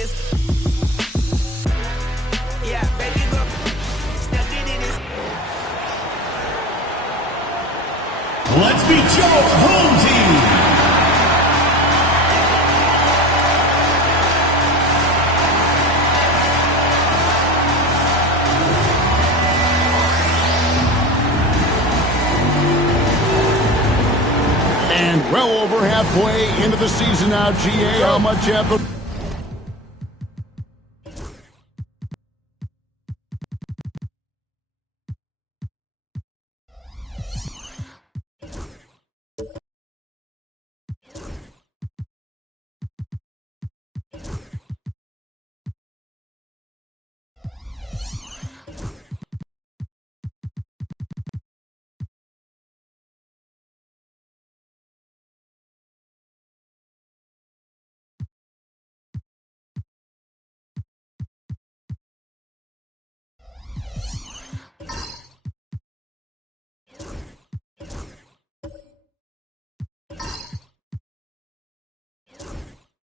this. Yeah, baby, look. Stepped in this. Let's meet your home team. And well over halfway into the season now, GA, how much have the...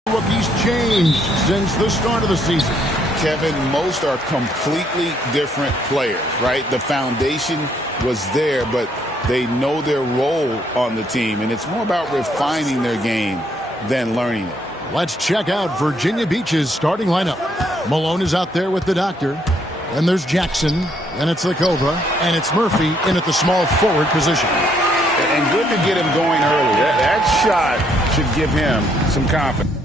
Rookies changed since the start of the season. Kevin, most are completely different players, right? The foundation was there, but they know their role on the team, and it's more about refining their game than learning it. Let's check out Virginia Beach's starting lineup. Malone is out there with the doctor. Then there's Jackson, and it's the Cobra, and it's Murphy in at the small forward position. And good to get him going early. That shot should give him some confidence.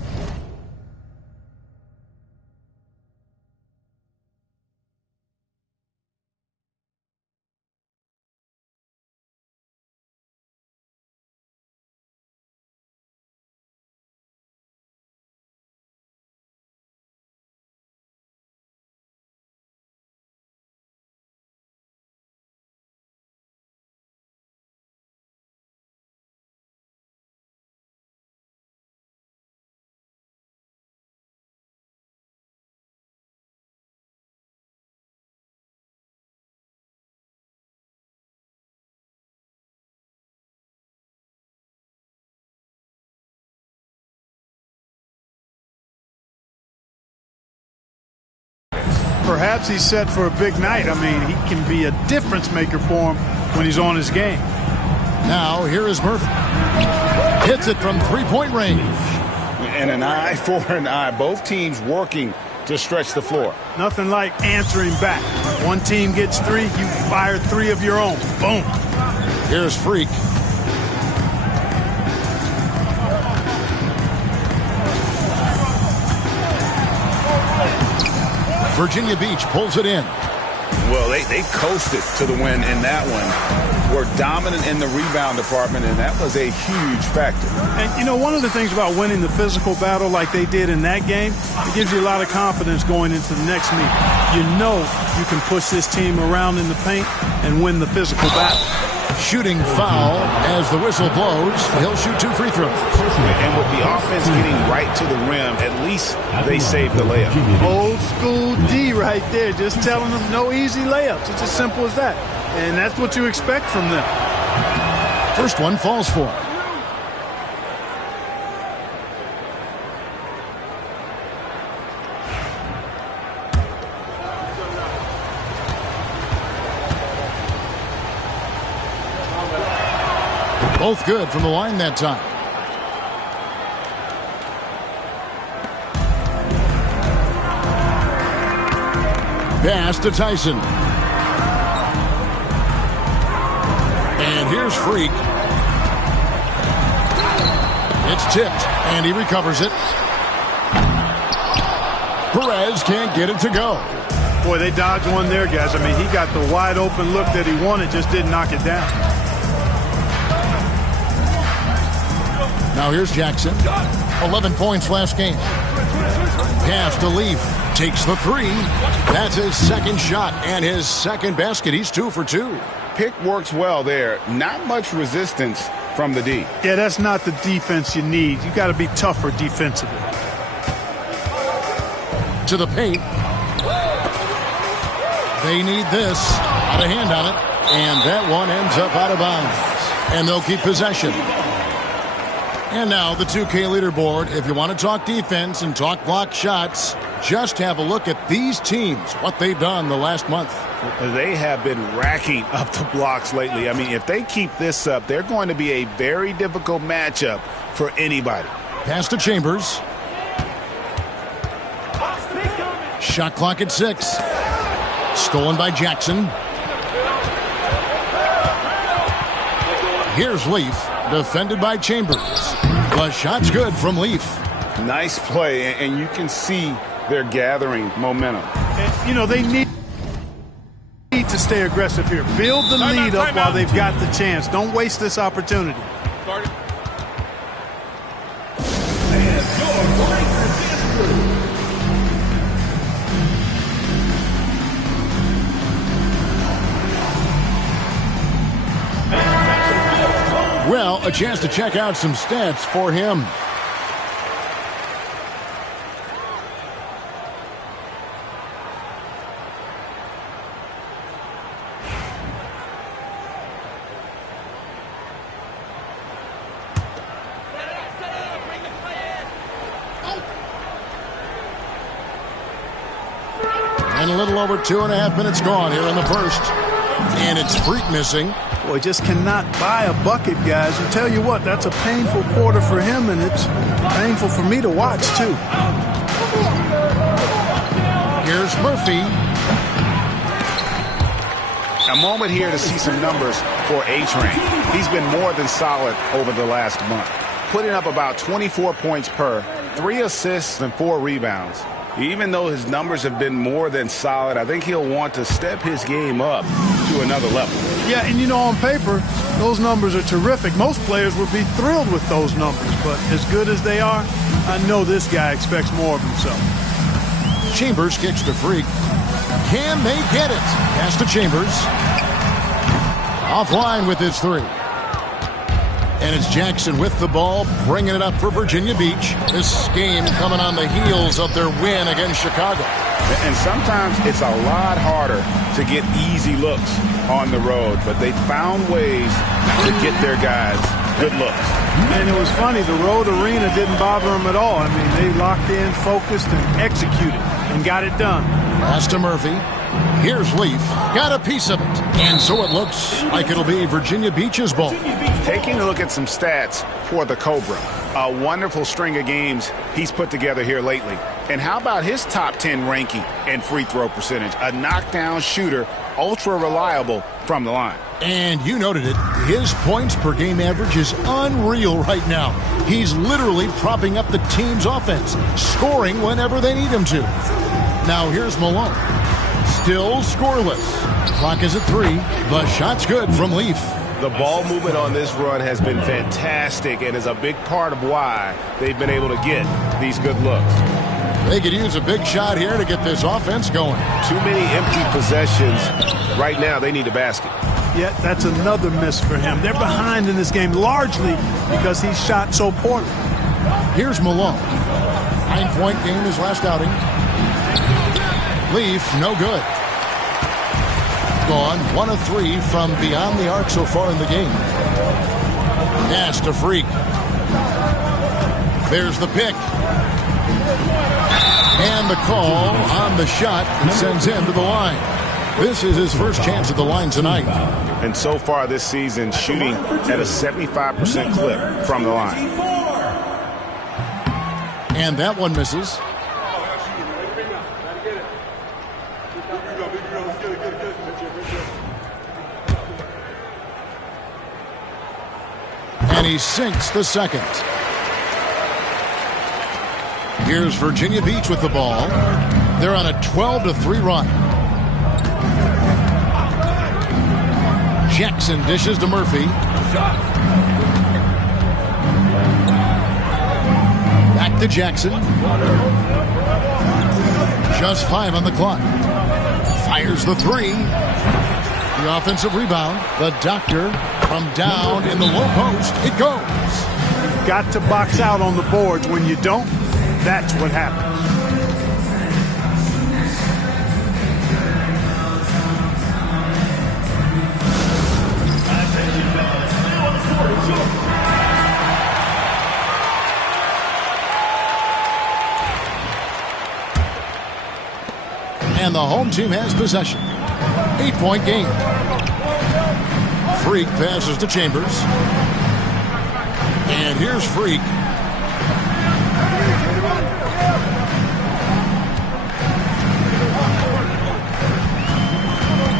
Perhaps he's set for a big night. I mean, he can be a difference maker for him when he's on his game. Now, here is Murphy. Hits it from three-point range. And an eye for an eye. Both teams working to stretch the floor. Nothing like answering back. One team gets three, you fire three of your own. Boom. Here's Freak. Virginia Beach pulls it in. Well, they coasted to the win in that one. Were dominant in the rebound department, and that was a huge factor. And, you know, one of the things about winning the physical battle like they did in that game, it gives you a lot of confidence going into the next meet. You know you can push this team around in the paint and win the physical battle. Shooting foul as the whistle blows. He'll shoot 2 free throws. And with the offense getting right to the rim, at least they saved the layup. Old school D right there, just telling them no easy layups. It's as simple as that. And that's what you expect from them. First one falls for him. Both good from the line that time. Pass to Tyson. And here's Freak. It's tipped, and he recovers it. Perez can't get it to go. Boy, they dodged one there, guys. I mean, he got the wide open look that he wanted, just didn't knock it down. Now here's Jackson. 11 points last game. Pass to Leaf. Takes the three. That's his second shot and his second basket. He's 2 for 2. Pick works well there. Not much resistance from the D. Yeah, that's not the defense you need. You got to be tougher defensively. To the paint. They need this. Out of hand on it. And that one ends up out of bounds. And they'll keep possession. And now the 2K leaderboard. If you want to talk defense and talk block shots, just have a look at these teams, what they've done the last month. They have been racking up the blocks lately. I mean, if they keep this up, they're going to be a very difficult matchup for anybody. Pass to Chambers. Shot clock at 6. Stolen by Jackson. Here's Leaf, defended by Chambers. The shot's good from Leaf. Nice play, and you can see they're gathering momentum. And, you know, they need to stay aggressive here. Build the lead up while they've got the chance. Don't waste this opportunity. Well, a chance to check out some stats for him. And a little over 2.5 minutes gone here in the first. And it's Freak missing. Boy, just cannot buy a bucket, guys. And tell you what, that's a painful quarter for him, and it's painful for me to watch, too. Here's Murphy. A moment here to see some numbers for A-Train. He's been more than solid over the last month, putting up about 24 points per, 3 assists and 4 rebounds. Even though his numbers have been more than solid, I think he'll want to step his game up to another level. Yeah, and you know, on paper, those numbers are terrific. Most players would be thrilled with those numbers, but as good as they are, I know this guy expects more of himself. Chambers kicks to Freak. Can they get it? Pass to Chambers. Offline with his 3. And it's Jackson with the ball, bringing it up for Virginia Beach. This game coming on the heels of their win against Chicago. And sometimes it's a lot harder to get easy looks on the road, but they found ways to get their guys good looks. And it was funny, the road arena didn't bother them at all. I mean, they locked in, focused, and executed, and got it done. Pass to Murphy. Here's Leaf. Got a piece of it. And so it looks like it'll be Virginia Beach's ball. Taking a look at some stats for the Cobra. A wonderful string of games he's put together here lately. And how about his top 10 ranking and free throw percentage? A knockdown shooter, ultra reliable from the line. And you noted it. His points per game average is unreal right now. He's literally propping up the team's offense, scoring whenever they need him to. Now here's Malone. Still scoreless. Clock is at 3. The shot's good from Leaf. The ball movement on this run has been fantastic and is a big part of why they've been able to get these good looks. They could use a big shot here to get this offense going. Too many empty possessions. Right now, they need a basket. Yeah, that's another miss for him. They're behind in this game largely because he shot so poorly. Here's Malone. 9-point game his last outing. Leaf, no good. Gone 1 of 3 from beyond the arc so far in the game. Pass to Freak. There's the pick. And the call on the shot and sends him to the line. This is his first chance at the line tonight. And so far this season, shooting at a 75% clip from the line. And that one misses. And he sinks the second. Here's Virginia Beach with the ball. They're on a 12-3 run. Jackson dishes to Murphy. Back to Jackson. Just 5 on the clock. Fires the 3. The offensive rebound. The doctor from down in the low post. It goes. You've got to box out on the boards. When you don't, that's what happens. and the home team has possession. 8-point game. Freak passes to Chambers. And here's Freak.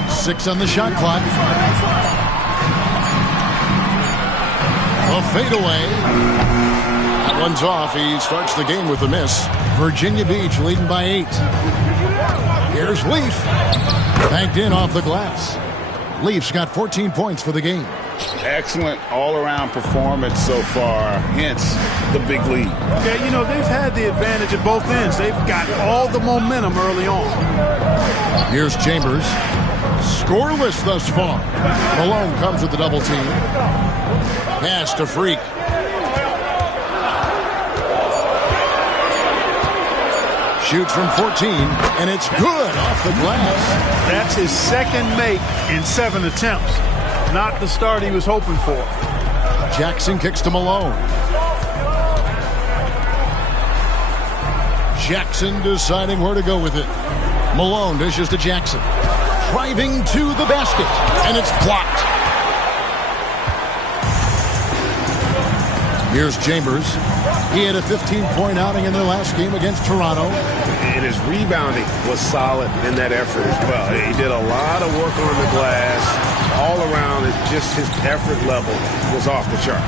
Six on the shot clock. A fadeaway. That one's off. He starts the game with a miss. Virginia Beach leading by 8. Here's Leaf. Banked in off the glass. Leaf's got 14 points for the game. Excellent all-around performance so far, hence the big lead. Yeah, you know, they've had the advantage at both ends. They've got all the momentum early on. Here's Chambers. Scoreless thus far. Malone comes with the double team. Pass to Freak. Shoots from 14, and it's good off the glass. That's his second make in 7 attempts. Not the start he was hoping for. Jackson kicks to Malone. Jackson deciding where to go with it. Malone dishes to Jackson. Driving to the basket, and it's blocked. Here's Chambers. He had a 15-point outing in their last game against Toronto. And his rebounding was solid in that effort as well. He did a lot of work on the glass. All around, just his effort level was off the charts.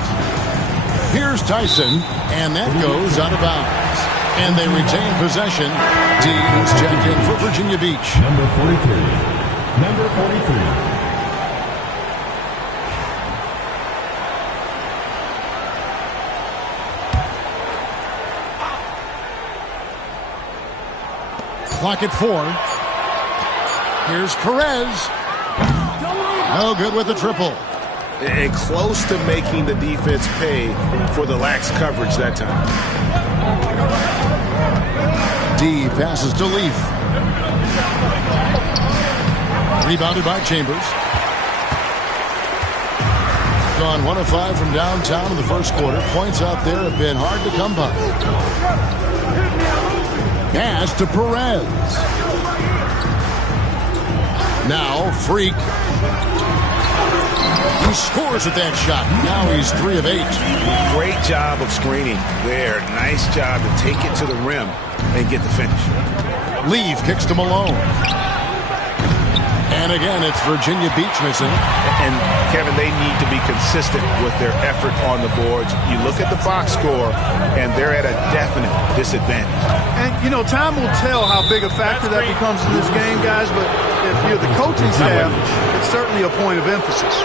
Here's Tyson, and that goes out of bounds. And they retain possession. D is checked in for Virginia Beach. Number 43. Number 43. Clock at 4. Here's Perez. No good with the triple. And close to making the defense pay for the lax coverage that time. D passes to Leaf. Rebounded by Chambers. Gone 1 of 5 from downtown in the first quarter. Points out there have been hard to come by. Pass to Perez. Now Freak. He scores at that shot. Now he's 3 of 8. Great job of screening there. Nice job to take it to the rim and get the finish. Leaf kicks to Malone. And again, it's Virginia Beach missing. And, Kevin, they need to be consistent with their effort on the boards. You look at the box score, and they're at a definite disadvantage. And, you know, time will tell how big a factor that becomes in this game, guys. But if you're the coaching staff, it's certainly a point of emphasis.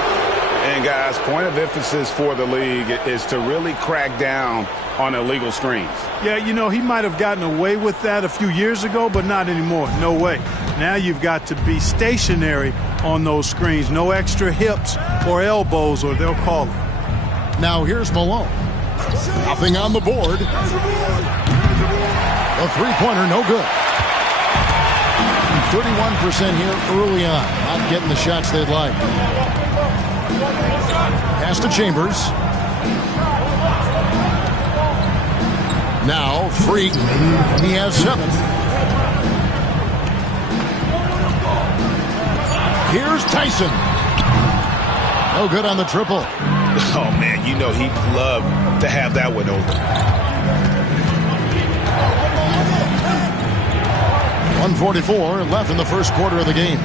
And, guys, point of emphasis for the league is to really crack down on illegal screens. Yeah, you know, he might have gotten away with that a few years ago, but not anymore. No way. Now you've got to be stationary on those screens. No extra hips or elbows, or they'll call it. Now here's Malone. Nothing on the board. A three-pointer, no good. 31% here early on. Not getting the shots they'd like. Pass to Chambers. Now Freak. He has 7. Here's Tyson. No good on the triple. Oh, man, you know he'd love to have that one over. 1:44 left in the first quarter of the game.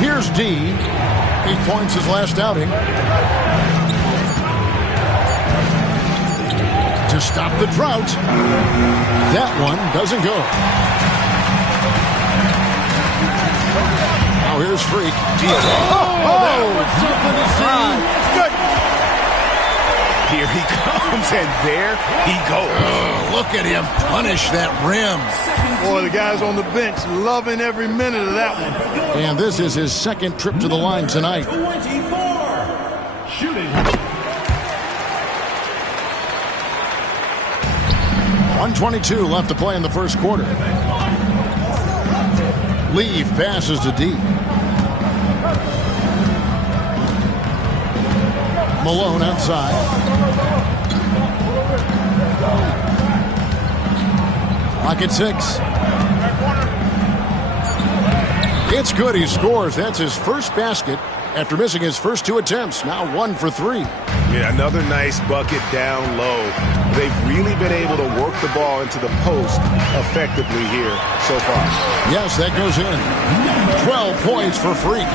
Here's D. 8 points his last outing. To stop the drought. That one doesn't go. Now here's Freak. That was something to see. Good. Here he comes, and there he goes. Look at him punish that rim. Boy, the guys on the bench loving every minute of that one. And this is his second trip to the line tonight. 24. Shooting. 1:22 left to play in the first quarter. Leaf passes to D. Malone outside. Clock at 6. It's good. He scores. That's his first basket after missing his first 2 attempts. Now 1 for 3. Yeah, another nice bucket down low. They've really been able to work the ball into the post effectively here so far. Yes, that goes in. 12 points for Freak.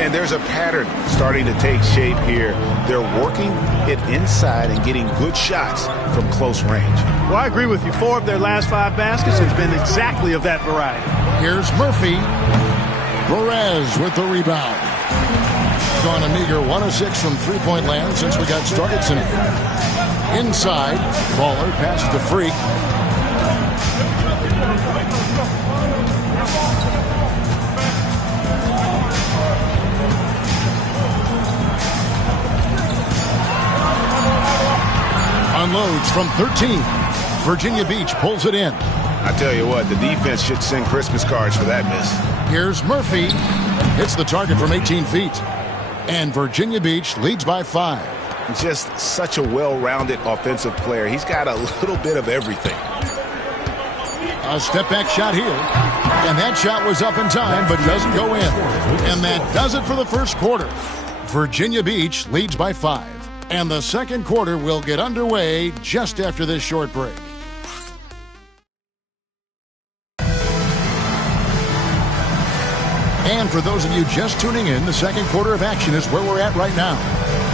And there's a pattern starting to take shape here. They're working it inside and getting good shots from close range. Well, I agree with you. 4 of their last 5 baskets has been exactly of that variety. Here's Murphy. Perez with the rebound. Gone a meager 1 of 6 from three-point land since we got started tonight. Inside, Baller passes to Freak. Unloads from 13. Virginia Beach pulls it in. I tell you what, the defense should send Christmas cards for that miss. Here's Murphy. Hits the target from 18 feet. And Virginia Beach leads by 5. Just such a well-rounded offensive player. He's got a little bit of everything. A step-back shot here. And that shot was up in time, but doesn't go in. And that does it for the first quarter. Virginia Beach leads by 5. And the second quarter will get underway just after this short break. And for those of you just tuning in, the second quarter of action is where we're at right now.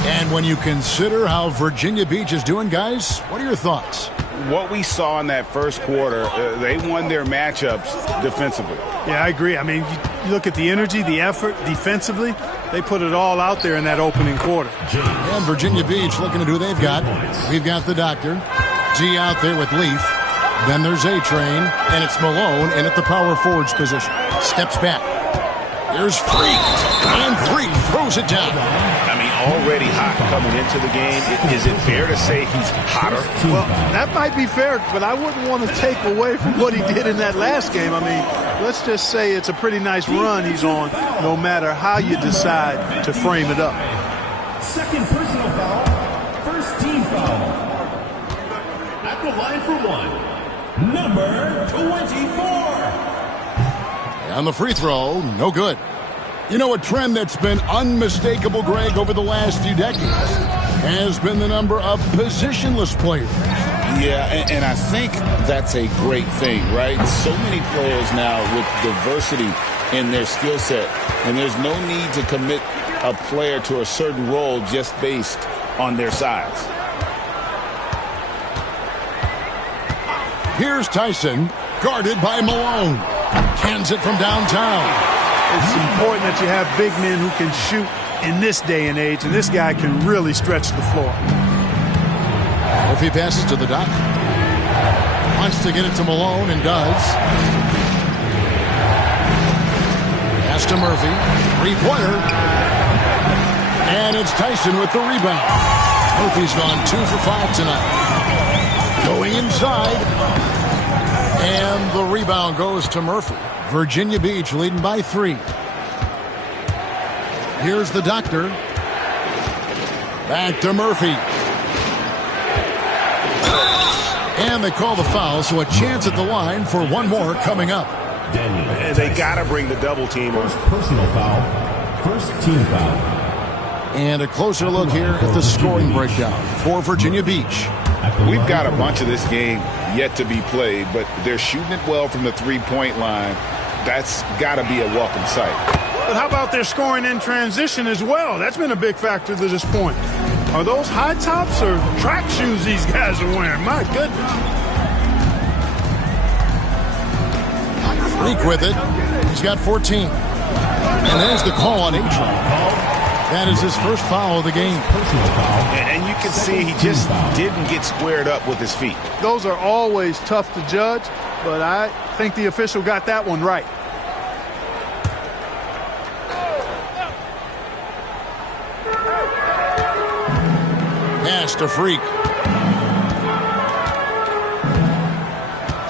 And when you consider how Virginia Beach is doing, guys, what are your thoughts? What we saw in that first quarter, they won their matchups defensively. Yeah, I agree. I mean, you look at the energy, the effort defensively, they put it all out there in that opening quarter. And Virginia Beach looking at who they've got. We've got the Doctor. G out there with Leaf. Then there's A-Train, and it's Malone in at the power forwards position. Steps back. Here's Freak, and Freak throws it down. I mean, already hot coming into the game. Is it fair to say he's hotter? Well, that might be fair, but I wouldn't want to take away from what he did in that last game. I mean, let's just say it's a pretty nice run he's on, no matter how you decide to frame it up. Second personal foul. First team foul. At the line for 1. Number 24. On the free throw, no good. You know, a trend that's been unmistakable, Greg, over the last few decades has been the number of positionless players. Yeah, and I think that's a great thing, right? So many players now with diversity in their skill set, and there's no need to commit a player to a certain role just based on their size. Here's Tyson, guarded by Malone. Cans it from downtown. It's important that you have big men who can shoot in this day and age, and this guy can really stretch the floor. If he passes to the Doc. Wants to get it to Malone and does. Pass to Murphy. Three-pointer. And it's Tyson with the rebound. Murphy's gone 2 for 5 tonight. Going inside. And the rebound goes to Murphy. Virginia Beach leading by 3. Here's the Doctor. Back to Murphy. And they call the foul, so a chance at the line for one more coming up. And they got to bring the double team on. Personal foul. First team foul. And a closer look here at the scoring breakdown for Virginia Beach. We've got a bunch of this game yet to be played, but they're shooting it well from the three-point line. That's got to be a welcome sight. But how about their scoring in transition as well? That's been a big factor to this point. Are those high tops or track shoes these guys are wearing? My goodness. Freak with it. He's got 14. And there's the call on A-Train. That is his first foul of the game. And you can see he just didn't get squared up with his feet. Those are always tough to judge, but I think the official got that one right. Pass to Freak.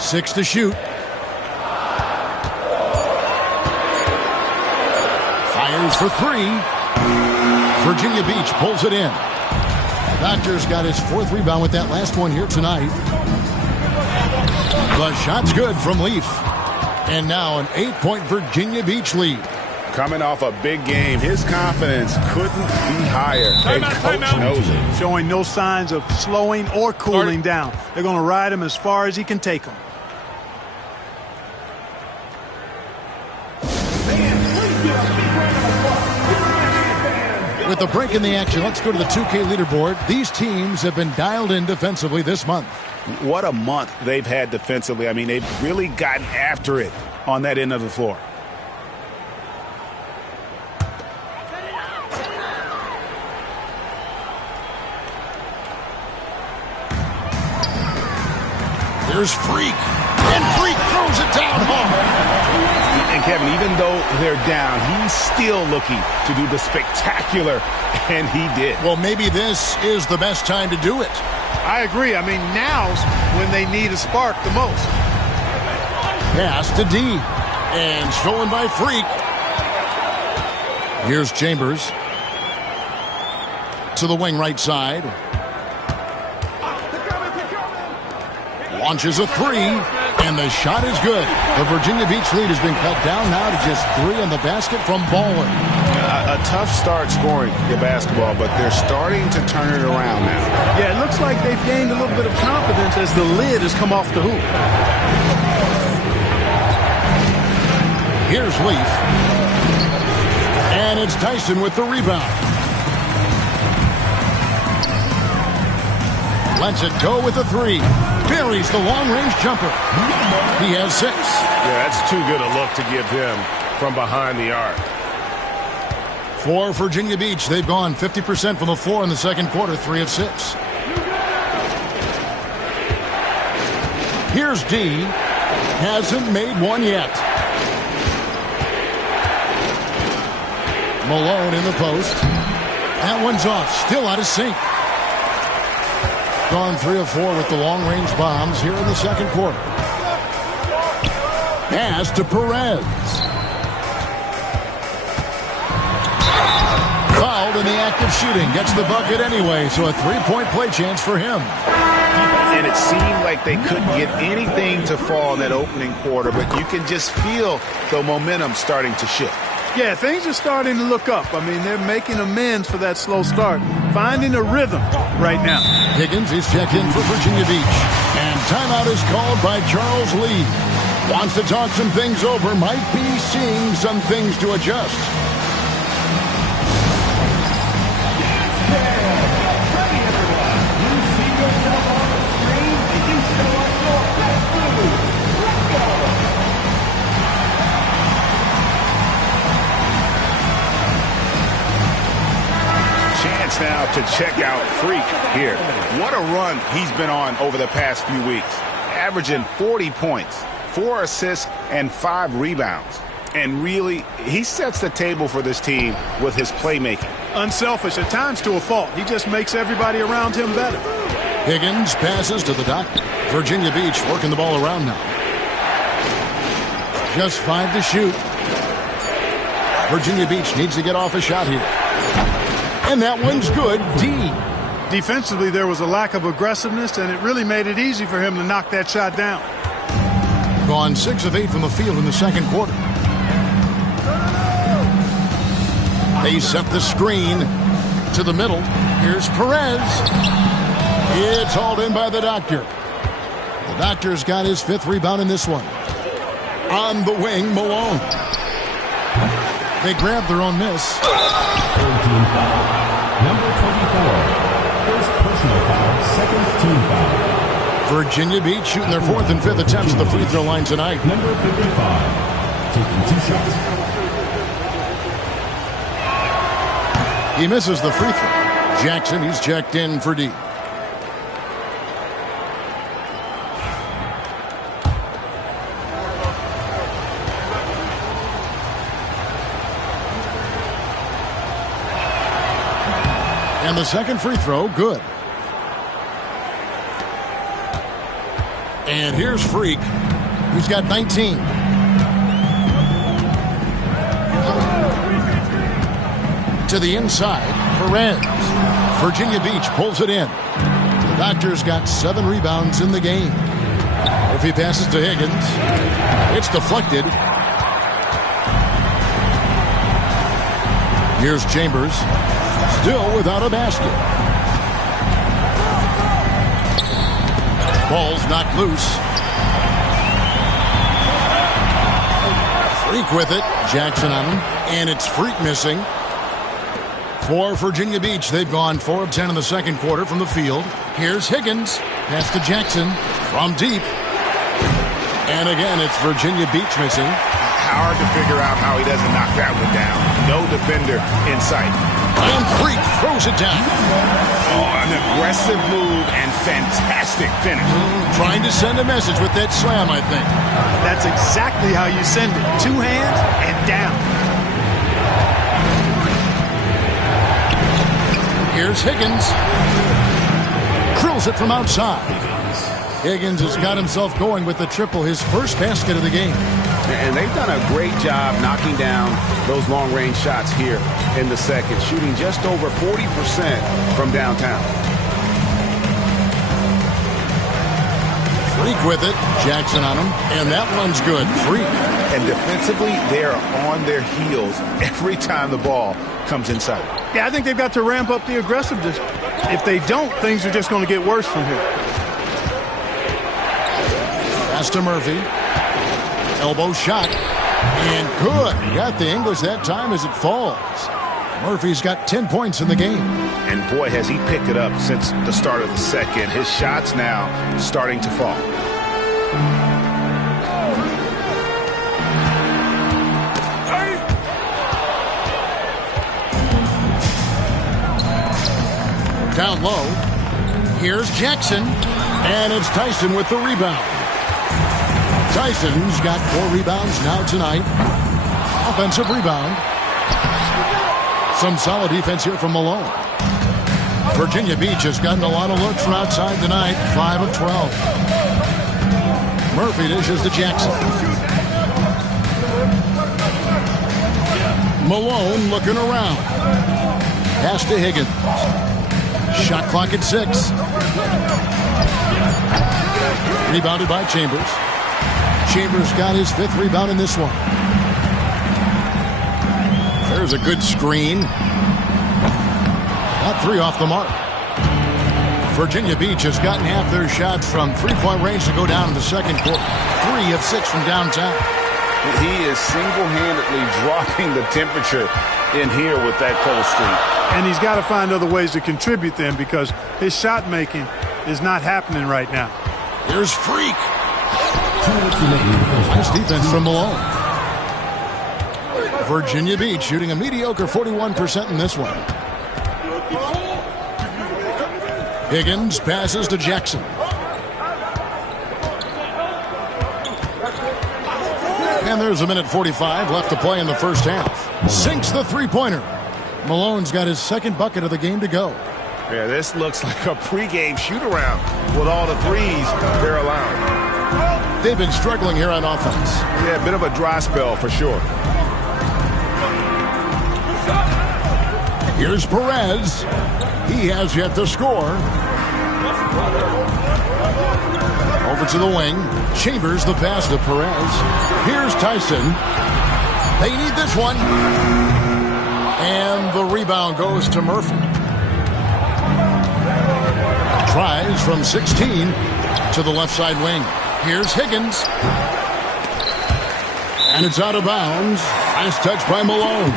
6 to shoot. Fires for 3. Virginia Beach pulls it in. Doctor's got his 4th rebound with that last one here tonight. The shot's good from Leaf. And now an 8-point Virginia Beach lead. Coming off a big game, his confidence couldn't be higher. And coach knows it. Showing no signs of slowing or cooling down. They're going to ride him as far as he can take him. With the break in the action, let's go to the 2K leaderboard. These teams have been dialed in defensively this month. What a month they've had defensively. I mean, they've really gotten after it on that end of the floor. Here's Freak. And Freak throws it down home. And Kevin, even though they're down, he's still looking to do the spectacular, and he did. Well, maybe this is the best time to do it. I agree. I mean, now's when they need a spark the most. Pass to D. And stolen by Freak. Here's Chambers. To the wing right side. Launches a three. And the shot is good. The Virginia Beach lead has been cut down now to just 3 in the basket from Baldwin. A tough start scoring the basketball, but they're starting to turn it around now. Yeah, it looks like they've gained a little bit of confidence as the lid has come off the hoop. Here's Leaf. And it's Tyson with the rebound. Lets it go with the three. Buries the long-range jumper. He has 6. Yeah, that's too good a look to give him from behind the arc. For Virginia Beach, they've gone 50% from the floor in the second quarter, 3 of 6. Here's D. Hasn't made one yet. Malone in the post. That one's off. Still out of sync. Gone 3 of 4 with the long-range bombs here in the second quarter. Pass to Perez. Fouled in the act of shooting. Gets the bucket anyway, so a 3-point play chance for him. And it seemed like they couldn't get anything to fall in that opening quarter, but you can just feel the momentum starting to shift. Yeah, things are starting to look up. I mean, they're making amends for that slow start. Finding a rhythm right now. Higgins is checked in for Virginia Beach. And timeout is called by Charles Lee. Wants to talk some things over. Might be seeing some things to adjust. Now to check out Freak here. What a run he's been on over the past few weeks. Averaging 40 points, 4 assists, and 5 rebounds. And really, he sets the table for this team with his playmaking. Unselfish, at times to a fault. He just makes everybody around him better. Higgins passes to the dot. Virginia Beach working the ball around now. Just 5 to shoot. Virginia Beach needs to get off a shot here. And that one's good. D. Defensively, there was a lack of aggressiveness, and it really made it easy for him to knock that shot down. Gone 6 of 8 from the field in the second quarter. They set the screen to the middle. Here's Perez. It's hauled in by the Doctor. The Doctor's got his 5th rebound in this one. On the wing, Malone. They grab their own miss. 13 foul. Number 24. First personal foul. Second team foul. Virginia Beach shooting their 4th and 5th attempts at the free throw line tonight. Number 55. Taking 2 shots. He misses the free throw. Jackson, he's checked in for D. And the second free throw, good. And here's Freak, who's got 19. To the inside, Perez. Virginia Beach pulls it in. The Doctors got 7 rebounds in the game. Murphy passes to Higgins. It's deflected. Here's Chambers. Still without a basket. Ball's knocked loose. Freak with it. Jackson on him. And it's Freak missing. For Virginia Beach, they've gone 4 of 10 in the second quarter from the field. Here's Higgins. Pass to Jackson from deep. And again, it's Virginia Beach missing. Hard to figure out how he doesn't knock that one down. No defender in sight. And Freak throws it down. Oh, an aggressive move and fantastic finish. Trying to send a message with that slam, I think. That's exactly how you send it. 2 hands and down. Here's Higgins. Drills it from outside. Higgins has got himself going with the triple, his first basket of the game. And they've done a great job knocking down those long-range shots here in the second, shooting just over 40% from downtown. Freak with it. Jackson on him. And that one's good. Freak. And defensively, they are on their heels every time the ball comes inside. Yeah, I think they've got to ramp up the aggressiveness. If they don't, things are just going to get worse from here. Pass to Murphy. Elbow shot. And good. He got the English that time as it falls. Murphy's got 10 points in the game. And boy, has he picked it up since the start of the second. His shots now starting to fall. Down low. Here's Jackson. And it's Tyson with the rebound. Tyson's got 4 rebounds now tonight. Offensive rebound. Some solid defense here from Malone. Virginia Beach has gotten a lot of looks from outside tonight. 5 of 12. Murphy dishes to Jackson. Malone looking around. Pass to Higgins. Shot clock at 6. Rebounded by Chambers. Chambers got his 5th rebound in this one. There's a good screen. Got 3 off the mark. Virginia Beach has gotten half their shots from 3-point range to go down in the second quarter. 3 of 6 from downtown. He is single-handedly dropping the temperature in here with that cold streak. And he's got to find other ways to contribute then because his shot making is not happening right now. Here's Freak. Nice defense from Malone. Virginia Beach shooting a mediocre 41% in this one. Higgins passes to Jackson. And there's a minute 45 left to play in the first half. Sinks the three-pointer. Malone's got his 2nd bucket of the game to go. Yeah, this looks like a pregame shoot-around with all the threes they're allowing. They've been struggling here on offense. Yeah, a bit of a dry spell for sure. Here's Perez. He has yet to score. Over to the wing. Chambers the pass to Perez. Here's Tyson. They need this one. And the rebound goes to Murphy. Tries from 16 to the left side wing. Here's Higgins. And it's out of bounds. Nice touch by Malone.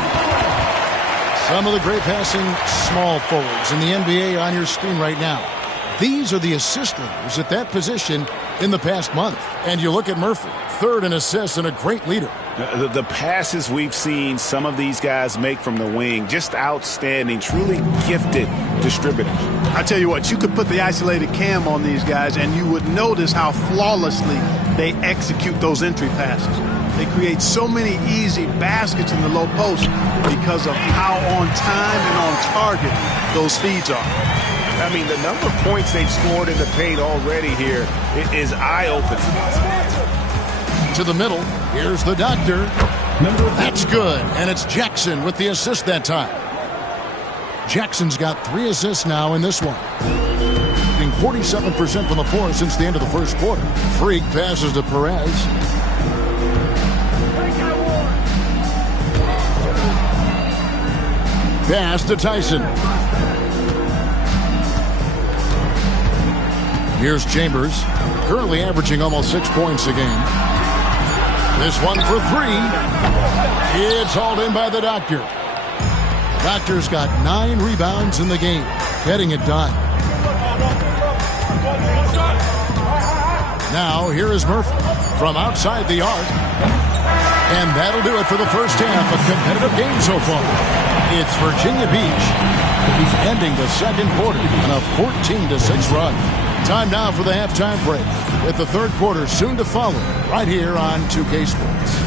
Some of the great passing small forwards in the NBA on your screen right now. These are the assist leaders at that position in the past month. And you look at Murphy, 3rd in assists and a great leader. The passes we've seen some of these guys make from the wing, just outstanding, truly gifted distributors. I tell you what, you could put the isolated cam on these guys and you would notice how flawlessly they execute those entry passes. They create so many easy baskets in the low post because of how on time and on target those feeds are. I mean, the number of points they've scored in the paint already here is eye-opening. To the middle. Here's the doctor. That's good. And it's Jackson with the assist that time. Jackson's got 3 assists now in this one. shooting 47% from the floor since the end of the first quarter. Freak passes to Perez. Pass to Tyson. Here's Chambers, currently averaging almost 6 points a game. This one for three. It's hauled in by the Doctor. Doctor's got 9 rebounds in the game, getting it done. Now, here is Murphy from outside the arc. And that'll do it for the first half. A competitive game so far. It's Virginia Beach. He's ending the second quarter on a 14-6 run. Time now for the halftime break, with the third quarter soon to follow, right here on 2K Sports.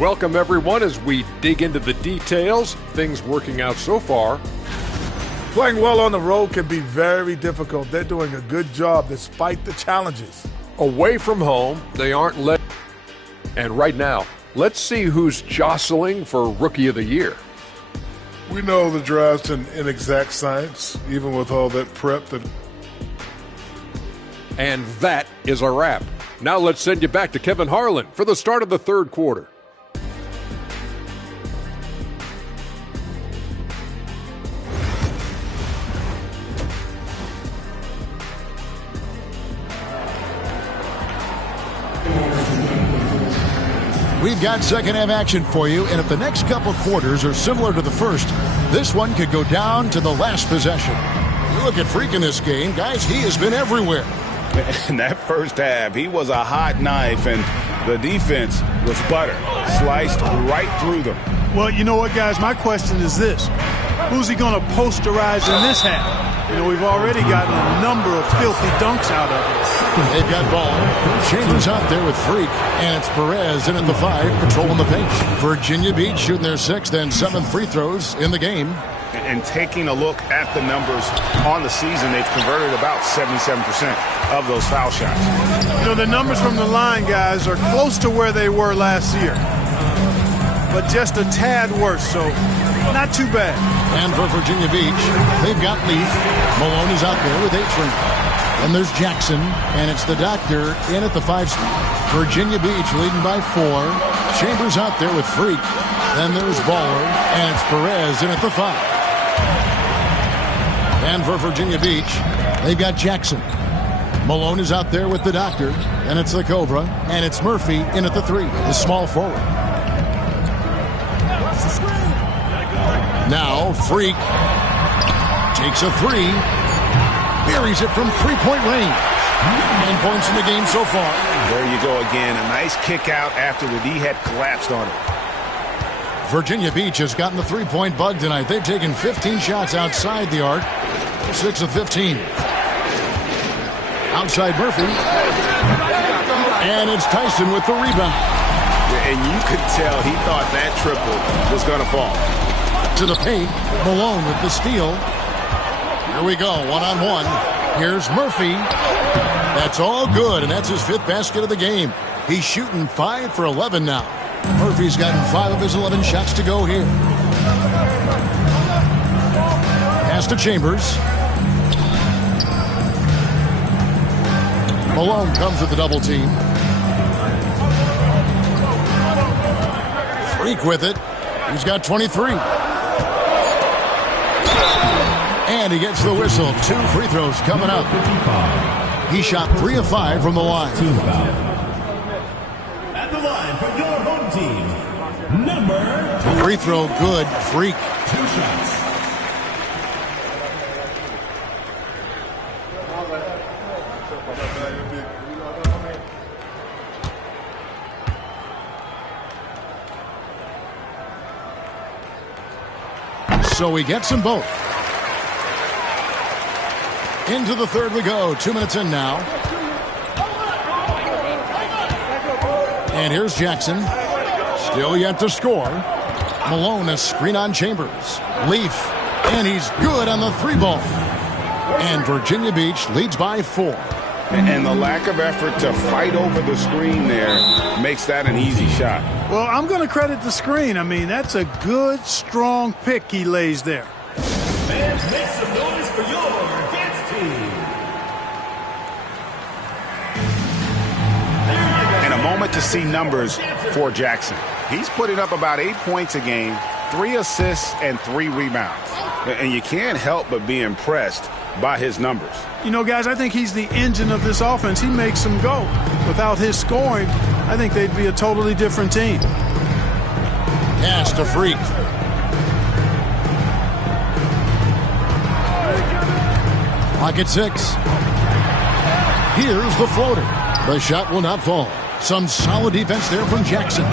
Welcome, everyone, as we dig into the details. Things working out so far. Playing well on the road can be very difficult. They're doing a good job despite the challenges. Away from home, they aren't led. And right now, let's see who's jostling for Rookie of the Year. We know the draft's an inexact science, even with all that prep. And that is a wrap. Now let's send you back to Kevin Harlan for the start of the third quarter. We've got second half action for you, and if the next couple quarters are similar to the first, this one could go down to the last possession. You look at Freak in this game, guys, he has been everywhere. In that first half, he was a hot knife, and the defense was butter, sliced right through them. Well, you know what, guys? My question is this. Who's he going to posterize in this half? You know, we've already gotten a number of filthy dunks out of it. They've got ball. Chambers out there with Freak, and it's Perez in at the 5, patrolling the paint. Virginia Beach shooting their 6th and 7th free throws in the game. And taking a look at the numbers on the season, they've converted about 77% of those foul shots. You know, the numbers from the line, guys, are close to where they were last year. But just a tad worse, so not too bad. And for Virginia Beach, they've got Leaf. Malone is out there with 8 free. And there's Jackson, and it's the Doctor in at the 5 spot. Virginia Beach leading by 4. Chambers out there with Freak. Then there's Baller, and it's Perez in at the 5. And for Virginia Beach, they've got Jackson. Malone is out there with the Doctor, and it's the Cobra, and it's Murphy in at the 3, the small forward. Now, Freak takes a 3, buries it from 3-point range. 9 points in the game so far. There you go again, a nice kick out after the D had collapsed on it. Virginia Beach has gotten the 3-point bug tonight. They've taken 15 shots outside the arc, 6 of 15. Outside Murphy, and it's Tyson with the rebound. And you could tell he thought that triple was going to fall. To the paint, Malone with the steal. Here we go, one-on-one. Here's Murphy. That's all good, and that's his 5th basket of the game. He's shooting 5 for 11 now. Murphy's gotten 5 of his 11 shots to go here. Pass to Chambers. Malone comes with the double team. Freak with it. He's got 23. And he gets the whistle. 2 free throws coming up. He shot 3 of 5 from the line. Team foul. At the line for your home team, number 2. Free throw good. Freak. 2 shots. So he gets them both. Into the third we go. 2 minutes in now. And here's Jackson. Still yet to score. Malone, a screen on Chambers. Leaf. And he's good on the 3 ball. And Virginia Beach leads by 4. And the lack of effort to fight over the screen there makes that an easy shot. Well, I'm going to credit the screen. I mean, that's a good, strong pick he lays there. Fans, make some noise for your dance team. And a moment to see numbers for Jackson. He's putting up about 8 points a game, 3 assists, and 3 rebounds. And you can't help but be impressed by his numbers. You know, guys, I think he's the engine of this offense. He makes them go. Without his scoring, I think they'd be a totally different team. Pass to Freak. Pocket 6. Here's the floater. The shot will not fall. Some solid defense there from Jackson.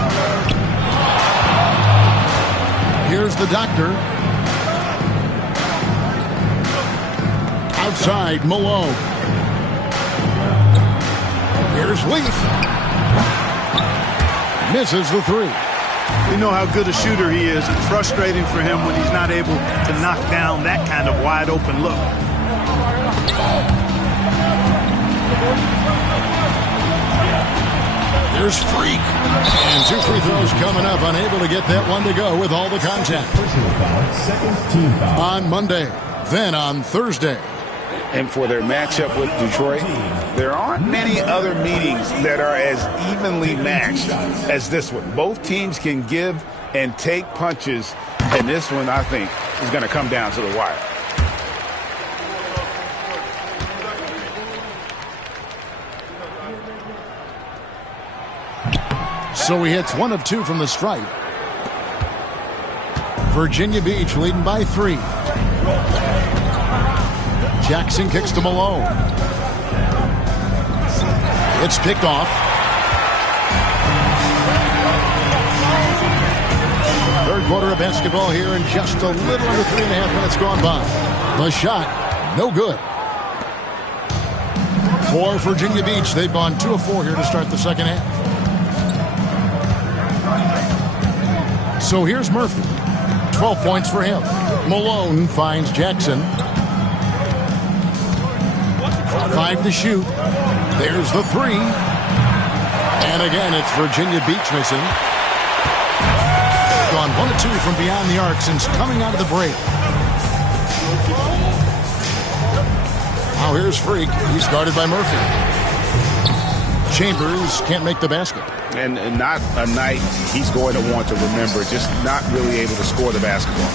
Here's the doctor. Outside, Malone. Here's Leaf. Misses the 3. We know how good a shooter he is. It's frustrating for him when he's not able to knock down that kind of wide open look. There's Freak. And 2 free throws coming up. Unable to get that one to go with all the contact. On Monday, then on Thursday. And for their matchup with Detroit, there aren't many other meetings that are as evenly matched as this one. Both teams can give and take punches, and this one, I think, is going to come down to the wire. So he hits 1 of 2 from the stripe. Virginia Beach leading by 3. Jackson kicks to Malone. It's picked off. Third quarter of basketball here, and just a little under 3.5 minutes gone by. The shot, no good. For Virginia Beach, they've gone 2 of 4 here to start the second half. So here's Murphy. 12 points for him. Malone finds Jackson. 5 to shoot. There's the 3. And again, it's Virginia Beach missing. Gone 1 of 2 from beyond the arc since coming out of the break. Now here's Freak. He's guarded by Murphy. Chambers can't make the basket. And not a night he's going to want to remember, just not really able to score the basketball.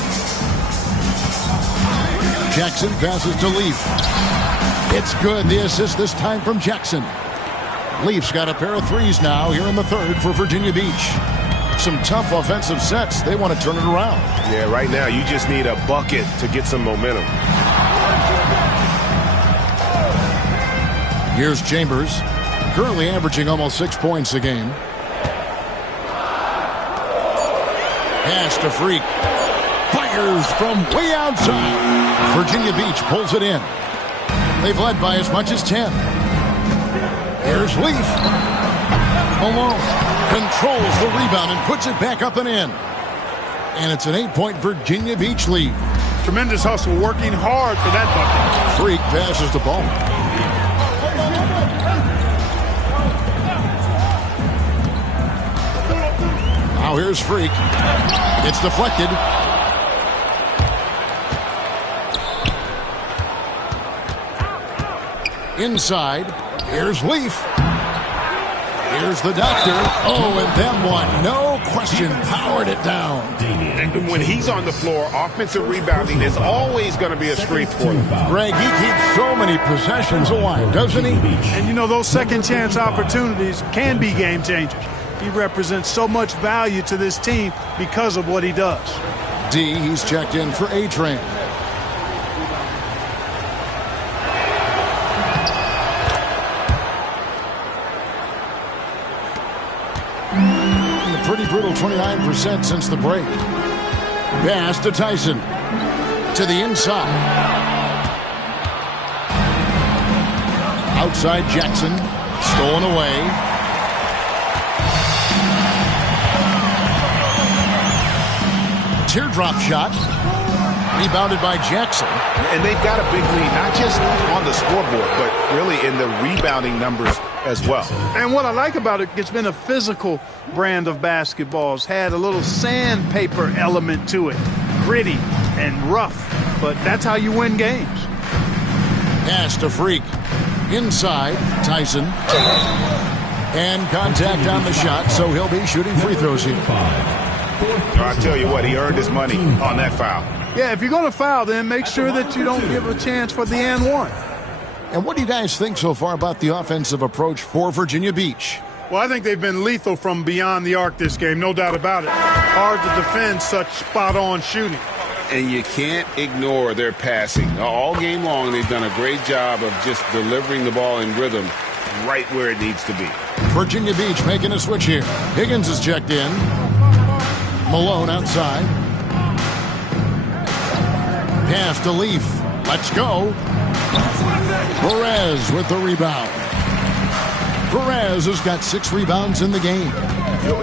Jackson passes to Leaf. It's good. The assist this time from Jackson. Leaf's got a pair of 3s now here in the third for Virginia Beach. Some tough offensive sets. They want to turn it around. Yeah, right now you just need a bucket to get some momentum. Here's Chambers, currently averaging almost 6 points a game. Pass to Freak. Fires from way outside. Virginia Beach pulls it in. They've led by as much as 10. Here's Leaf. Malone controls the rebound and puts it back up and in. And it's an 8-point Virginia Beach lead. Tremendous hustle, working hard for that bucket. Freak passes the ball. Now here's Freak. It's deflected. Inside. Here's Leaf. Here's the doctor. Oh, and them one, no question, powered it down. And when he's on the floor, offensive rebounding is always going to be a strength for him. Greg, he keeps so many possessions alive, doesn't he? And you know, those second chance opportunities can be game changers. He represents so much value to this team because of what he does. D, he's checked in for A-Train. A pretty brutal 29% since the break. Pass to Tyson. To the inside. Outside Jackson. Stolen away. Teardrop shot. Rebounded by Jackson. And they've got a big lead, not just on the scoreboard, but really in the rebounding numbers as well. And what I like about it, it's been a physical brand of basketball. It's had a little sandpaper element to it. Gritty and rough, but that's how you win games. Pass to Freak. Inside, Tyson. And contact on the shot, so he'll be shooting free throws here. I tell you what, he earned his money on that foul. Yeah, if you're going to foul, then make sure that you don't give a chance for the and one. And what do you guys think so far about the offensive approach for Virginia Beach? Well, I think they've been lethal from beyond the arc this game, no doubt about it. Hard to defend such spot-on shooting. And you can't ignore their passing. All game long, they've done a great job of just delivering the ball in rhythm right where it needs to be. Virginia Beach making a switch here. Higgins is checked in. Malone outside. Pass to Leaf. Let's go. Perez with the rebound. Perez has got 6 rebounds in the game.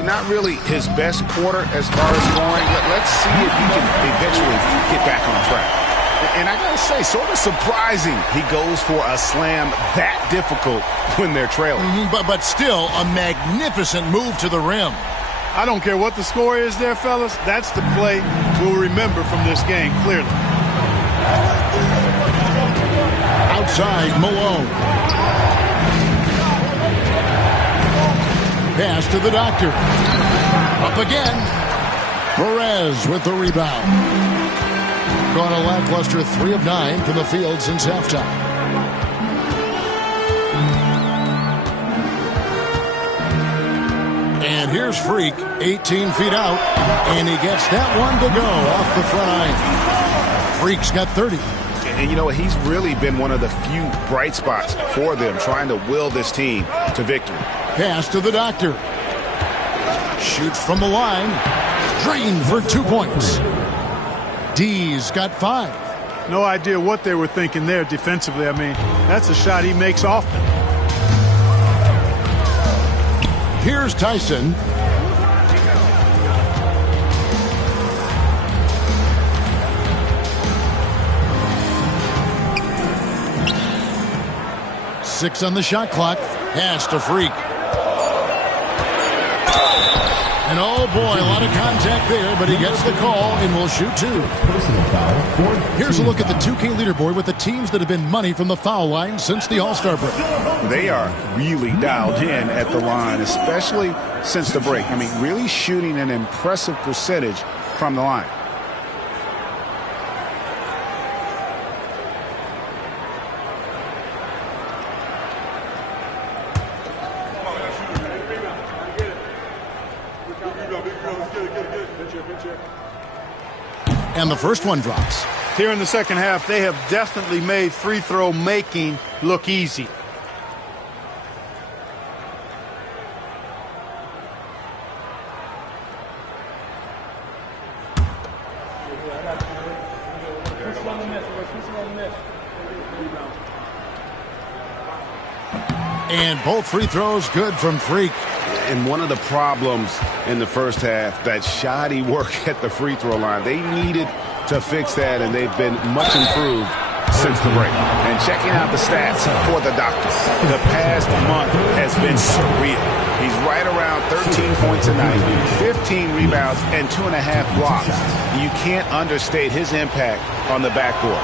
Not really his best quarter as far as scoring. Let's see if he can eventually get back on track. And I got to say, sort of surprising he goes for a slam that difficult when they're trailing. But still a magnificent move to the rim. I don't care what the score is there, fellas. That's the play we'll remember from this game, clearly. Outside, Malone. Pass to the doctor. Up again. Perez with the rebound. Gone a lackluster 3 of 9 from the field since halftime. And here's Freak, 18 feet out, and he gets that one to go off the front line. Freak's got 30. And you know what? He's really been one of the few bright spots for them, trying to will this team to victory. Pass to the doctor. Shoots from the line. Drained for 2 points. D's got 5. No idea what they were thinking there defensively. I mean, that's a shot he makes often. Here's Tyson. Six on the shot clock. Pass to Freak. And oh boy, a lot of contact there, but he gets the call and will shoot 2. Here's a look at the 2K leaderboard with the teams that have been money from the foul line since the All-Star break. They are really dialed in at the line, especially since the break. I mean, really shooting an impressive percentage from the line. And the first one drops. Here in the second half, they have definitely made free throw making look easy. And both free throws good from Freak. And one of the problems in the first half, that shoddy work at the free throw line. They needed to fix that, and they've been much improved since the break. And checking out the stats for the Doctor, the past month has been surreal. He's right around 13 points a night, 15 rebounds, and 2.5 blocks. You can't understate his impact on the backboard.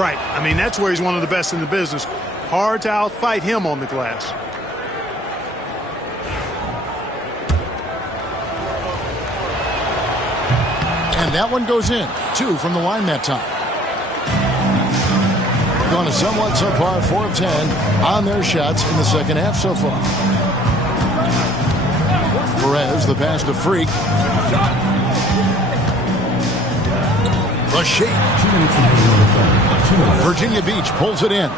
Right. I mean, that's where he's one of the best in the business. Hard to outfight him on the glass. And that one goes in. 2 from the line that time. Going to somewhat subpar 4 of 10 on their shots in the second half so far. Perez, the pass to Freak. The shake. Virginia Beach pulls it in.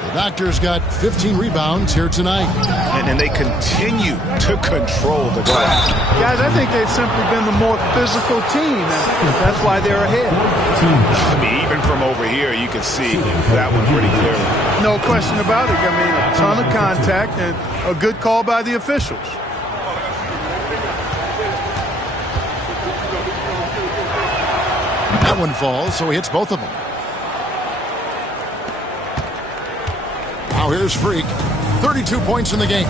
The Doctors got 15 rebounds here tonight. And they continue to control the glass. Guys, I think they've simply been the more physical team, and that's why they're ahead. I mean, even from over here, you can see that one pretty clearly. No question about it. I mean, a ton of contact and a good call by the officials. That one falls, so he hits both of them. Now here's Freak. 32 points in the game.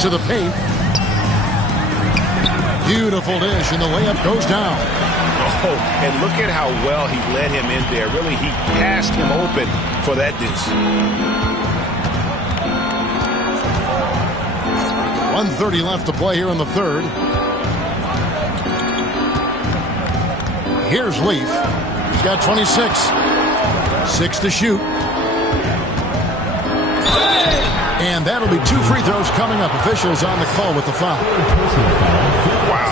To the paint. Beautiful dish, and the layup goes down. Oh, and look at how well he led him in there. Really, he passed him open for that dish. 1:30 left to play here in the third. Here's Leaf. He's got 26. 6 to shoot. And that'll be 2 free throws coming up. Officials on the call with the foul.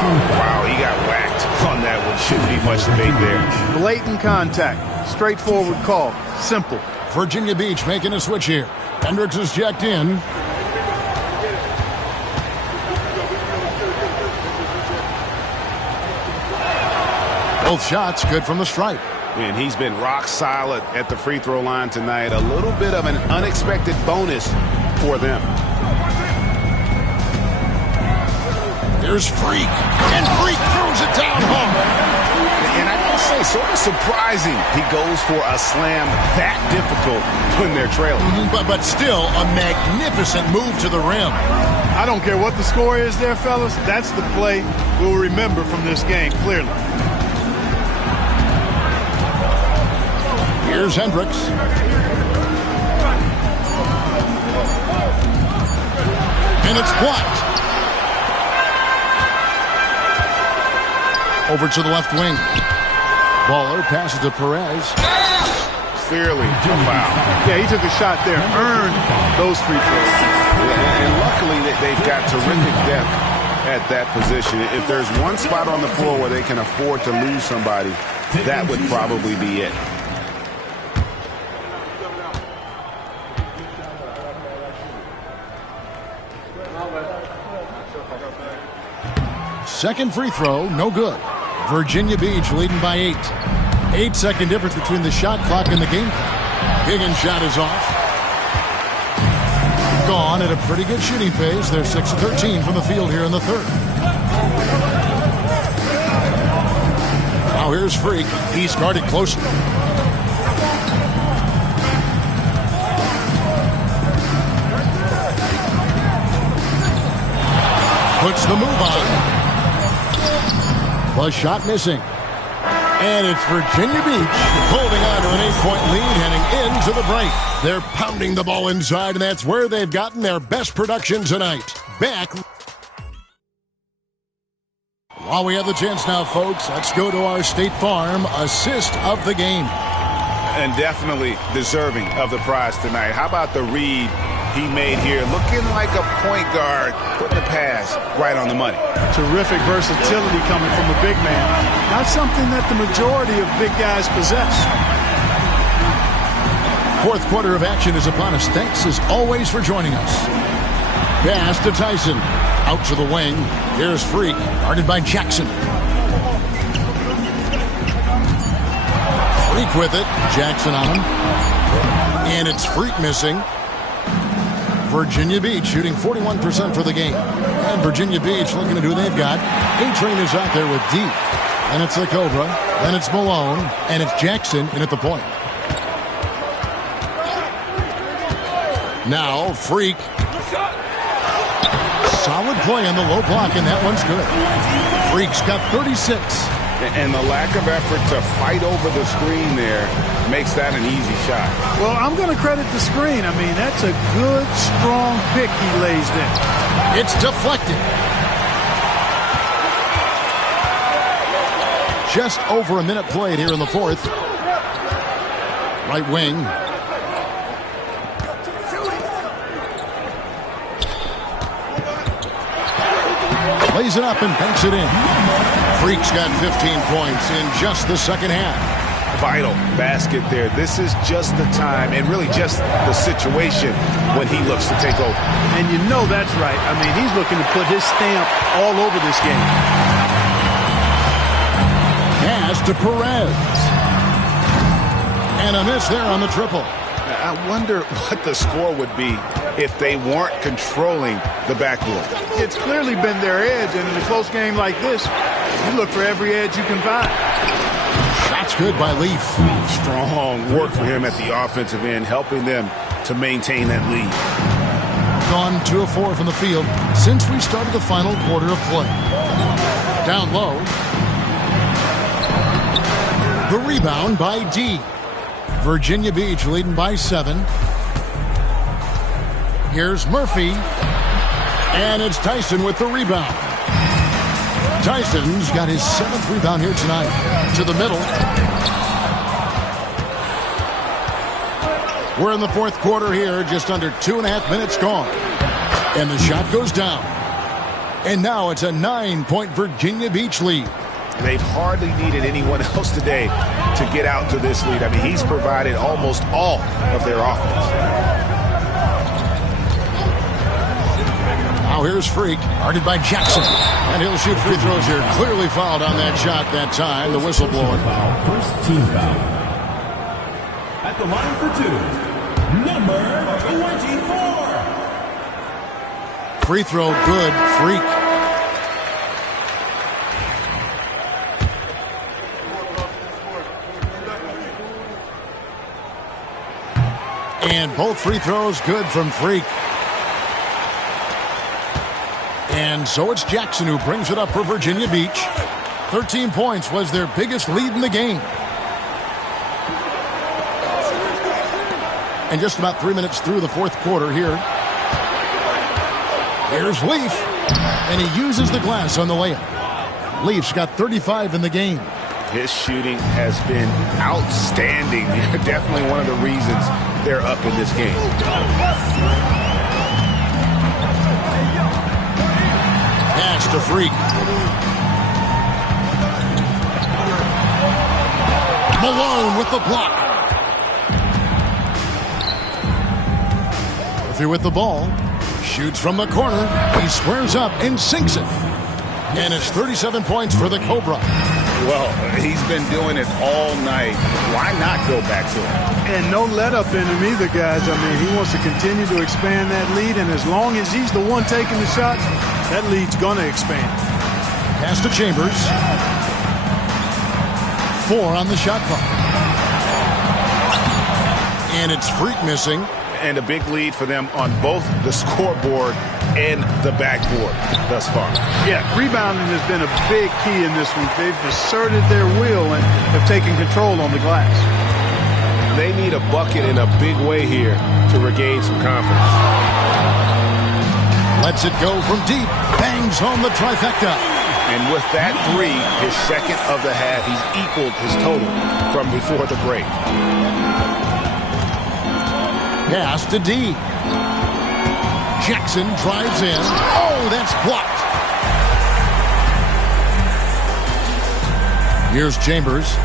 Wow, he got whacked on that one. Shouldn't be much debate there. Blatant contact. Straightforward call. Simple. Virginia Beach making a switch here. Hendricks is checked in. Both shots good from the stripe. And he's been rock solid at the free throw line tonight. A little bit of an unexpected bonus for them. There's Freak. And Freak throws it down hard. And I gotta say, sort of surprising he goes for a slam that difficult when they're trailing. But still a magnificent move to the rim. I don't care what the score is there, fellas. That's the play we'll remember from this game, clearly. Here's Hendricks. And it's blocked. Over to the left wing. Baller passes to Perez. Clearly a foul. Yeah, he took a shot there. Earned those free throws. And luckily they've got terrific depth at that position. If there's one spot on the floor where they can afford to lose somebody, that would probably be it. Second free throw, no good. Virginia Beach leading by 8. 8-second difference between the shot clock and the game clock. Higgins' shot is off. Gone at a pretty good shooting pace. They're 6 of 13 from the field here in the third. Now here's Freak. He's guarded closely. Puts the move on. The shot missing. And it's Virginia Beach holding on to an 8-point lead heading into the break. They're pounding the ball inside, and that's where they've gotten their best production tonight. Back. While we have the chance now, folks, let's go to our State Farm assist of the game. And definitely deserving of the prize tonight. How about the read he made here? Looking like a point guard, putting the pass right on the money. Terrific versatility coming from a big man. Not something that the majority of big guys possess. Fourth quarter of action is upon us. Thanks as always for joining us. Pass to Tyson. Out to the wing. Here's Freak, guarded by Jackson. Freak with it. Jackson on him. And it's Freak missing. Virginia Beach shooting 41% for the game. And Virginia Beach looking at who they've got. A-Train is out there with D. And it's the Cobra. Then it's Malone. And it's Jackson in at the point. Now Freak. Solid play on the low block, and that one's good. Freak's got 36. And the lack of effort to fight over the screen there makes that an easy shot. Well, I'm going to credit the screen. I mean, that's a good, strong pick he lays in. It's deflected. Just over a minute played here in the fourth. Right wing. Lays it up and banks it in. Freak's got 15 points in just the second half. Vital basket there. This is just the time and really just the situation when he looks to take over. And you know that's right. I mean, he's looking to put his stamp all over this game. Pass to Perez. And a miss there on the triple. I wonder what the score would be if they weren't controlling the backboard. It's clearly been their edge, and in a close game like this, you look for every edge you can find. Shot's good by Leaf. Strong work for him at the offensive end, helping them to maintain that lead. Gone 2 of 4 from the field since we started the final quarter of play. Down low. The rebound by D. Virginia Beach leading by 7. Here's Murphy. And it's Tyson with the rebound. Tyson's got his 7th rebound here tonight. To the middle. We're in the 4th quarter here, just under 2.5 minutes gone. And the shot goes down. And now it's a 9-point Virginia Beach lead. They've hardly needed anyone else today to get out to this lead. I mean, he's provided almost all of their offense. Now here's Freak, guarded by Jackson. And he'll shoot free throws here. Clearly fouled on that shot that time. The whistle blowing. First team foul. At the line for 2, number 24. Free throw good. Freak. And both free throws good from Freak. And so it's Jackson who brings it up for Virginia Beach. 13 points was their biggest lead in the game. And just about 3 minutes through the 4th quarter here. Here's Leaf. And he uses the glass on the layup. Leaf's got 35 in the game. His shooting has been outstanding. Definitely one of the reasons they're up in this game. Pass to Freak. Malone with the block. Murphy with the ball. Shoots from the corner. He squares up and sinks it. And it's 37 points for the Cobra. Well, he's been doing it all night. Why not go back to him? And no let up in him either, guys. I mean, he wants to continue to expand that lead, and as long as he's the one taking the shots, that lead's going to expand. Pass to Chambers. 4 on the shot clock. And it's Freak missing. And a big lead for them on both the scoreboard and the backboard thus far. Yeah, rebounding has been a big key in this week. They've asserted their will and have taken control on the glass. They need a bucket in a big way here to regain some confidence. Lets it go from deep. Bangs home the trifecta. And with that 3, his second of the half, he's equaled his total from before the break. Pass to D. Jackson drives in. Oh, that's blocked. Here's Chambers.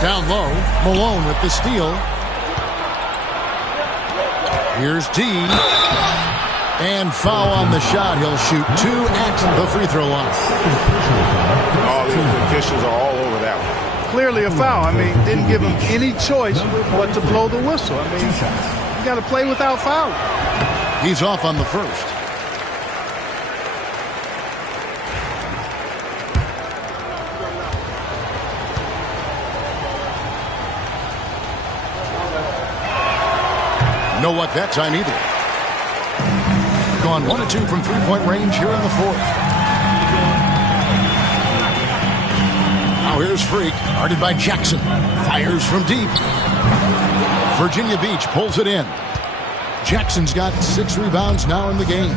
Down low. Malone with the steal. Here's D. And foul on the shot. He'll shoot 2 at the free throw line. All the officials are all over that one. Clearly a foul. I mean, didn't give him any choice but to blow the whistle. I mean, you got to play without fouling. He's off on the first. No luck that time either. Gone 1 of 2 from 3-point range here in the 4th. Now here's Freak, guarded by Jackson. Fires from deep. Virginia Beach pulls it in. Jackson's got 6 rebounds now in the game.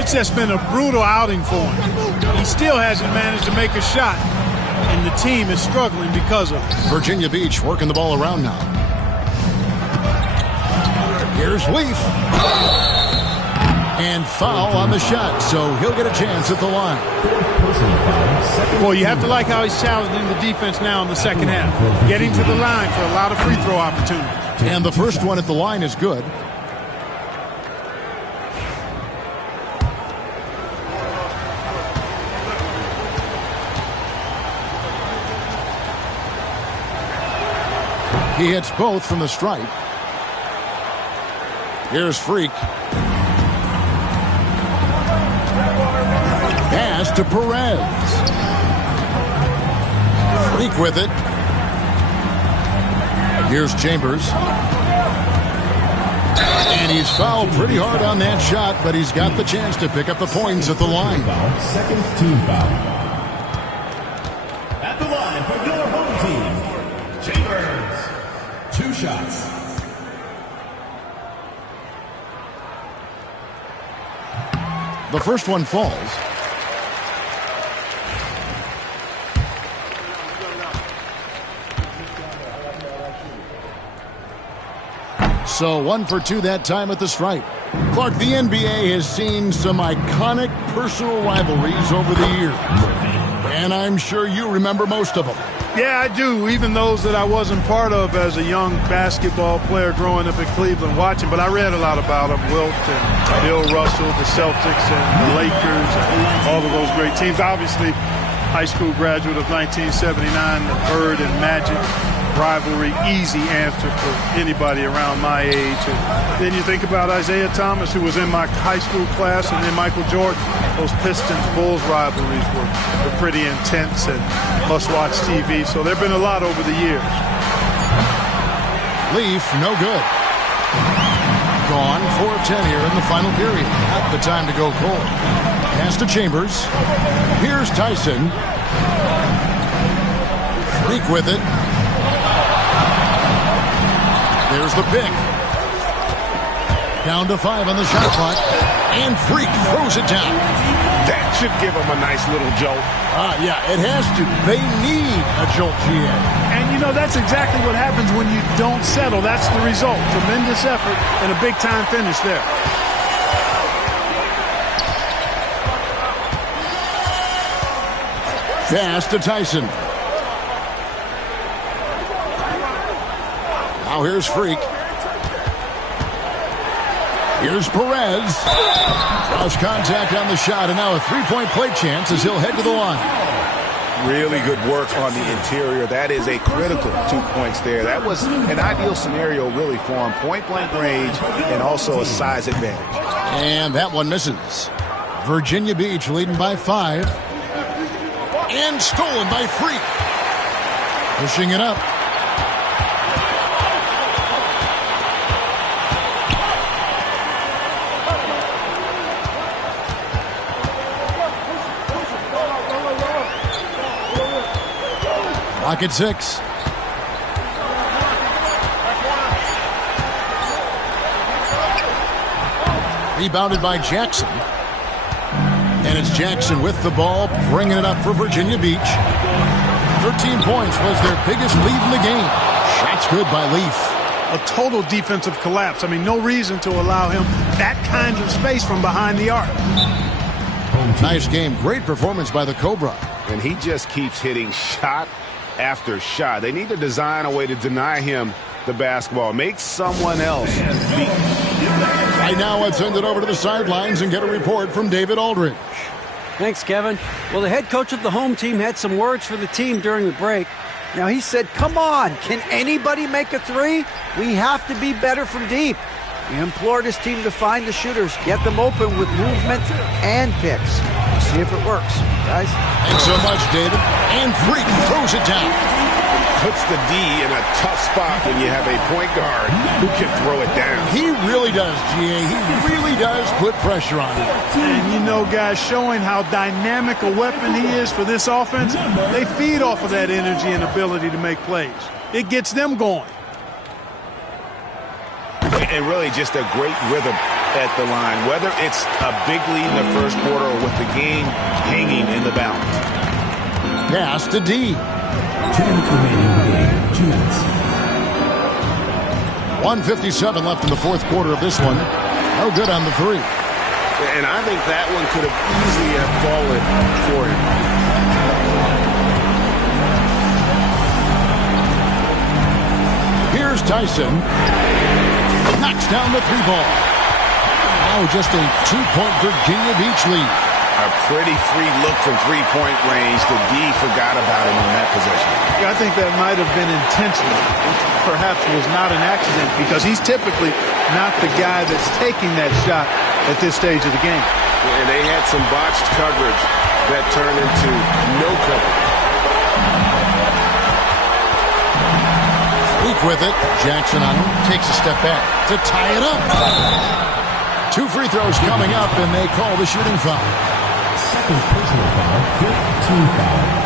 It's just been a brutal outing for him. He still hasn't managed to make a shot, and the team is struggling because of it. Virginia Beach working the ball around now. Here's Leaf. And foul on the shot, so he'll get a chance at the line. Well, you have to like how he's challenging the defense now in the second half. Getting to the line for a lot of free throw opportunities. And the first one at the line is good. He hits both from the stripe. Here's Freak. Pass to Perez. Freak with it. Here's Chambers. And he's fouled pretty hard on that shot, but he's got the chance to pick up the points at the line. Second team foul. At the line for your home team, Chambers. 2 shots. The first one falls. So 1 for 2 that time at the stripe. Clark, the NBA has seen some iconic personal rivalries over the years. And I'm sure you remember most of them. Yeah, I do, even those that I wasn't part of as a young basketball player growing up in Cleveland watching. But I read a lot about them, Wilt and Bill Russell, the Celtics and the Lakers, and all of those great teams. Obviously, high school graduate of 1979, the Bird and Magic rivalry, easy answer for anybody around my age. And then you think about Isaiah Thomas, who was in my high school class, and then Michael Jordan. Those Pistons-Bulls rivalries were pretty intense and must-watch TV. So there have been a lot over the years. Leaf, no good. Gone 4 of 10 here in the final period. Not the time to go cold. Pass to Chambers. Here's Tyson. Freak with it. There's the pick. Down to 5 on the shot clock. And Freak throws it down. That should give them a nice little jolt. Yeah, it has to. They need a jolt, GA. And, you know, that's exactly what happens when you don't settle. That's the result. Tremendous effort and a big-time finish there. Pass to Tyson. Now here's Freak. Here's Perez. Cross contact on the shot, and now a three-point play chance as he'll head to the line. Really good work on the interior. That is a critical 2 points there. That was an ideal scenario really for him. Point-blank range and also a size advantage. And that one misses. Virginia Beach leading by 5. And stolen by Freak. Pushing it up. Clock at 6. Rebounded by Jackson. And it's Jackson with the ball, bringing it up for Virginia Beach. 13 points was their biggest lead in the game. Shots good by Leaf. A total defensive collapse. I mean, no reason to allow him that kind of space from behind the arc. Nice game. Great performance by the Cobra. And he just keeps hitting shot after shot. They need to design a way to deny him the basketball. Make someone else beat. Right now, let's send it over to the sidelines and get a report from David Aldridge. Thanks, Kevin. Well, the head coach of the home team had some words for the team during the break. Now, he said, come on, can anybody make a three? We have to be better from deep. He implored his team to find the shooters, get them open with movement and picks. We'll see if it works, guys. Thanks so much, David. And Freak throws it down. Puts the D in a tough spot when you have a point guard who can throw it down. He really does, GA. He really does put pressure on him. And you know, guys, showing how dynamic a weapon he is for this offense, they feed off of that energy and ability to make plays. It gets them going. And really just a great rhythm at the line, whether it's a big lead in the first quarter or with the game hanging in the balance. Pass to D. 2 minutes remaining. 2 minutes. 1:57 left in the fourth quarter of this one. No good on the three. And I think that one could have easily have fallen for him. Here's Tyson. Knocks down the three ball. Now just a 2-point Virginia Beach lead. A pretty free look from three-point range. The D forgot about him in that possession. Yeah, I think that might have been intentional. Perhaps was not an accident because he's typically not the guy that's taking that shot at this stage of the game. And they had some botched coverage that turned into no coverage. Weak with it. Jackson on him. Takes a step back to tie it up. 2 free throws coming up, and they call the shooting foul. Second personal foul, 5th team foul.